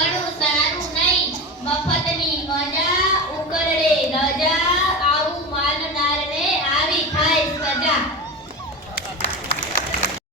જોયું સારું નહીં. મફતની મજા